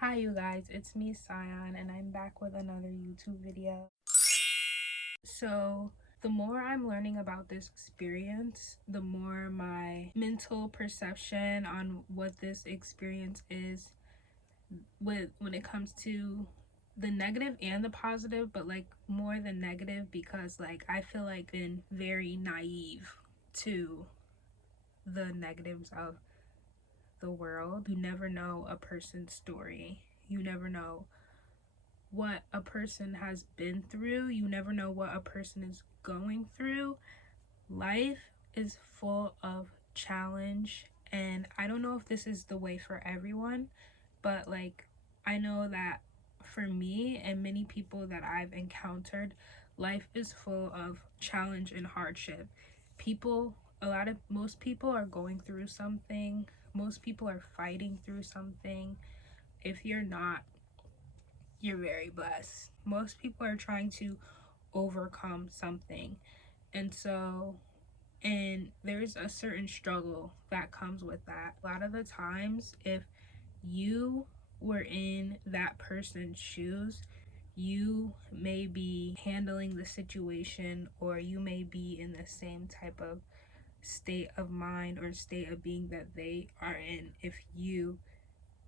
Hi you guys, it's me Sion and I'm back with another YouTube video. So the more I'm learning about this experience, the more my mental perception on what this experience is when it comes to the negative and the positive, but like more the negative because like I feel like I've been very naive to the negatives of the world. You never know a person's story. You never know what a person has been through. You never know what a person is going through. Life is full of challenge, and I don't know if this is the way for everyone, but like I know that for me and many people that I've encountered, life is full of challenge and hardship. People, most people are going through something. Most people are fighting through something. If you're not, you're very blessed. Most people are trying to overcome something. And so, and there's a certain struggle that comes with that. A lot of the times, if you were in that person's shoes, you may be handling the situation, or you may be in the same type of state of mind or state of being that they are in if you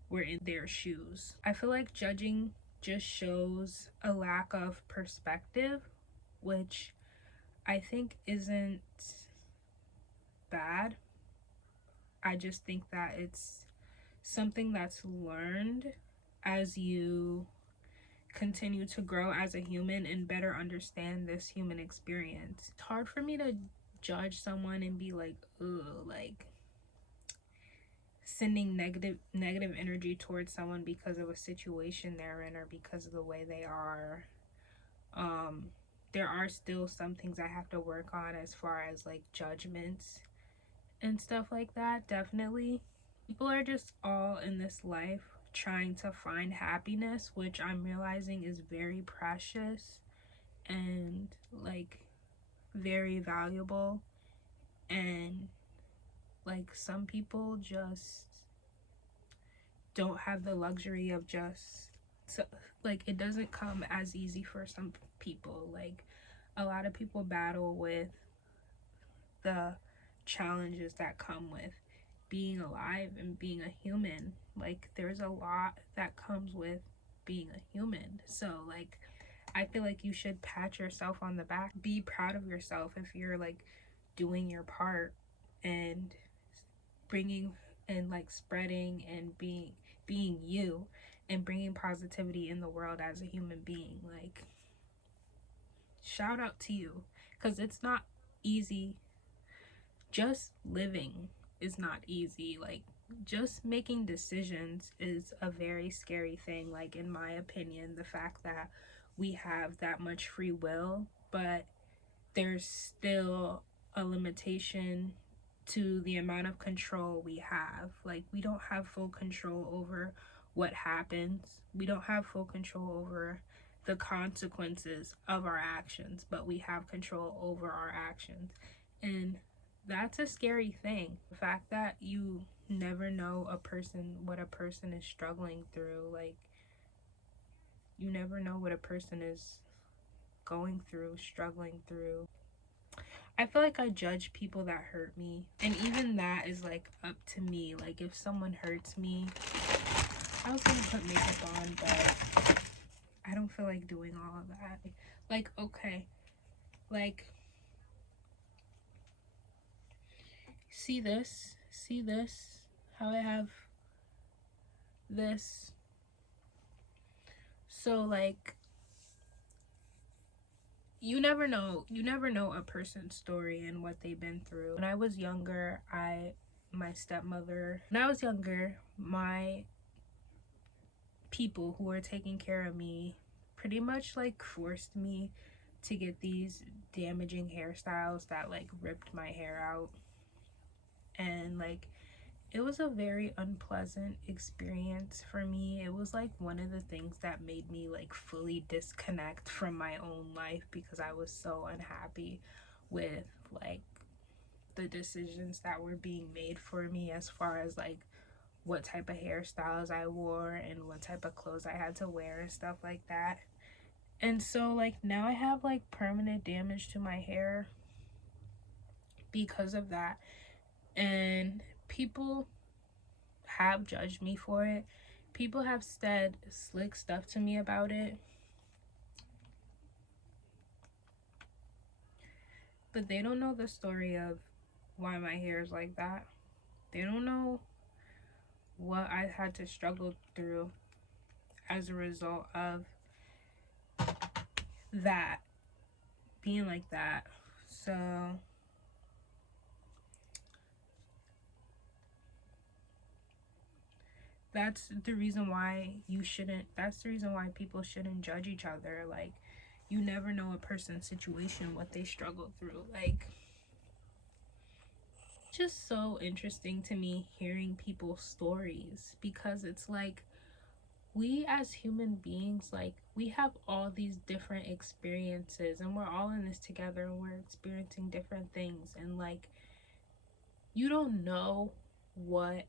were in their shoes. I feel like judging just shows a lack of perspective, which I think isn't bad. I just think that it's something that's learned as you continue to grow as a human and better understand this human experience. It's hard for me to judge someone and be like, ugh, like sending negative energy towards someone because of a situation they're in or because of the way they are. um there are still some things I have to work on as far as like judgments and stuff like that. Definitely people are just all in this life trying to find happiness, which I'm realizing is very precious and like very valuable. And like some people just don't have the luxury of just, so like it doesn't come as easy for some people. Like a lot of people battle with the challenges that come with being alive and being a human. Like there's a lot that comes with being a human. So like I feel like you should pat yourself on the back, be proud of yourself if you're like doing your part and bringing and like spreading and being you and bringing positivity in the world as a human being. Like shout out to you, because it's not easy. Just living is not easy. Like just making decisions is a very scary thing, like in my opinion. The fact that we have that much free will, but there's still a limitation to the amount of control we have. Like we don't have full control over what happens. We don't have full control over the consequences of our actions, but we have control over our actions. And that's a scary thing. The fact that you never know what a person is struggling through. Like you never know what a person is going through, struggling through. I feel like I judge people that hurt me, and even that is like up to me. Like if someone hurts me, I was gonna put makeup on, but I don't feel like doing all of that. Like okay, like see this, how I have this. So like you never know a person's story and what they've been through. When I was younger, my stepmother, when I was younger, my people who were taking care of me pretty much like forced me to get these damaging hairstyles that like ripped my hair out. And like it was a very unpleasant experience for me. It was like one of the things that made me like fully disconnect from my own life, because I was so unhappy with like the decisions that were being made for me as far as like what type of hairstyles I wore and what type of clothes I had to wear and stuff like that. And so like now I have like permanent damage to my hair because of that. And people have judged me for it. People have said slick stuff to me about it. But they don't know the story of why my hair is like that. They don't know what I had to struggle through as a result of that being like that. So that's the reason why that's the reason why people shouldn't judge each other. Like, you never know a person's situation, what they struggle through. Like, just so interesting to me hearing people's stories, because it's like we as human beings, like, we have all these different experiences and we're all in this together and we're experiencing different things, and like, you don't know what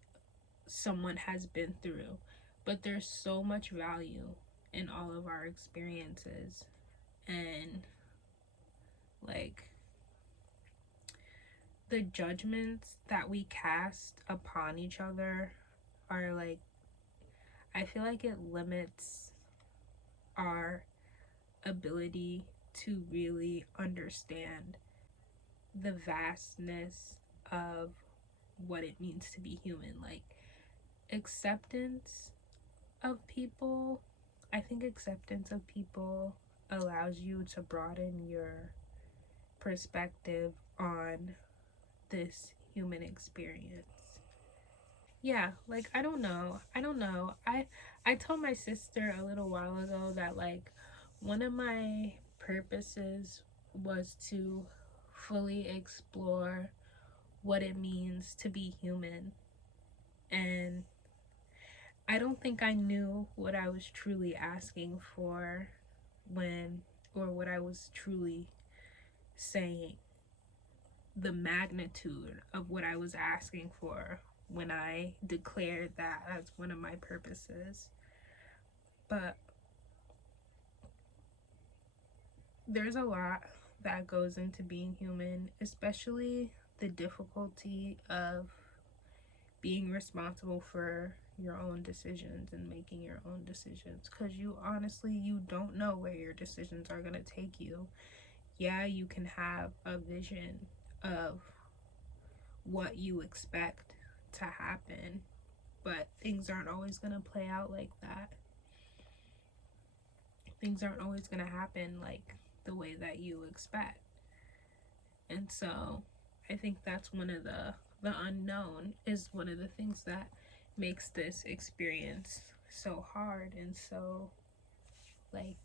someone has been through, but there's so much value in all of our experiences. And like, the judgments that we cast upon each other are like, I feel like it limits our ability to really understand the vastness of what it means to be human. Like, acceptance of people, I think acceptance of people allows you to broaden your perspective on this human experience. Yeah, like, I don't know. I told my sister a little while ago that like one of my purposes was to fully explore what it means to be human. And I don't think I knew what I was truly asking for when, or what I was truly saying, the magnitude of what I was asking for when I declared that as one of my purposes. But there's a lot that goes into being human, especially the difficulty of being responsible for your own decisions and making your own decisions, because you don't know where your decisions are going to take you. Yeah, you can have a vision of what you expect to happen, but things aren't always going to play out like that. Things aren't always going to happen like the way that you expect. And so I think that's one of the unknown is one of the things that makes this experience so hard. And so like,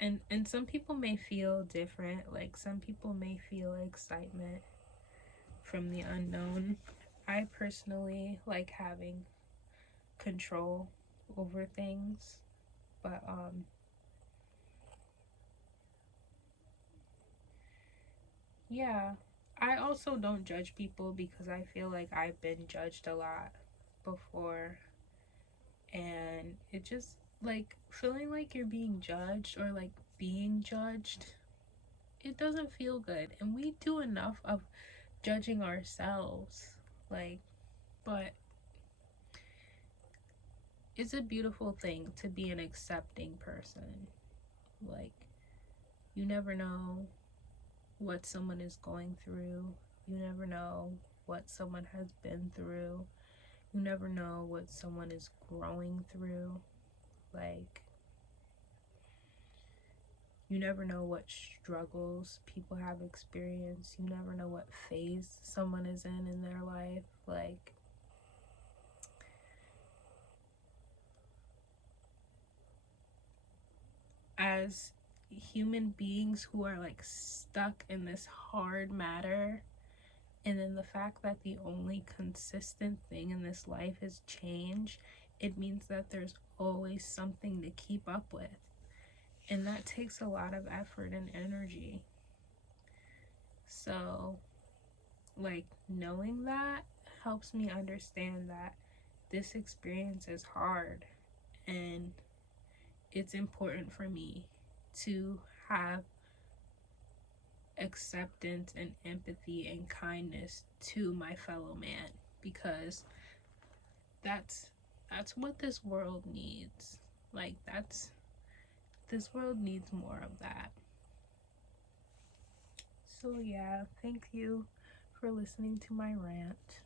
and some people may feel different. Like, some people may feel excitement from the unknown. I personally like having control over things, but yeah, I also don't judge people because I feel like I've been judged a lot before, and it just, like, feeling like you're being judged or like being judged, it doesn't feel good. And we do enough of judging ourselves, like, but it's a beautiful thing to be an accepting person. Like, you never know what someone is going through. You never know what someone has been through. You never know what someone is growing through. Like, you never know what struggles people have experienced. You never know what phase someone is in their life. Like, as human beings who are like stuck in this hard matter, and then the fact that the only consistent thing in this life is change, it means that there's always something to keep up with. And that takes a lot of effort and energy. So, like, knowing that helps me understand that this experience is hard, and it's important for me to have acceptance and empathy and kindness to my fellow man, because that's what this world needs. Like, this world needs more of that. So yeah, thank you for listening to my rant.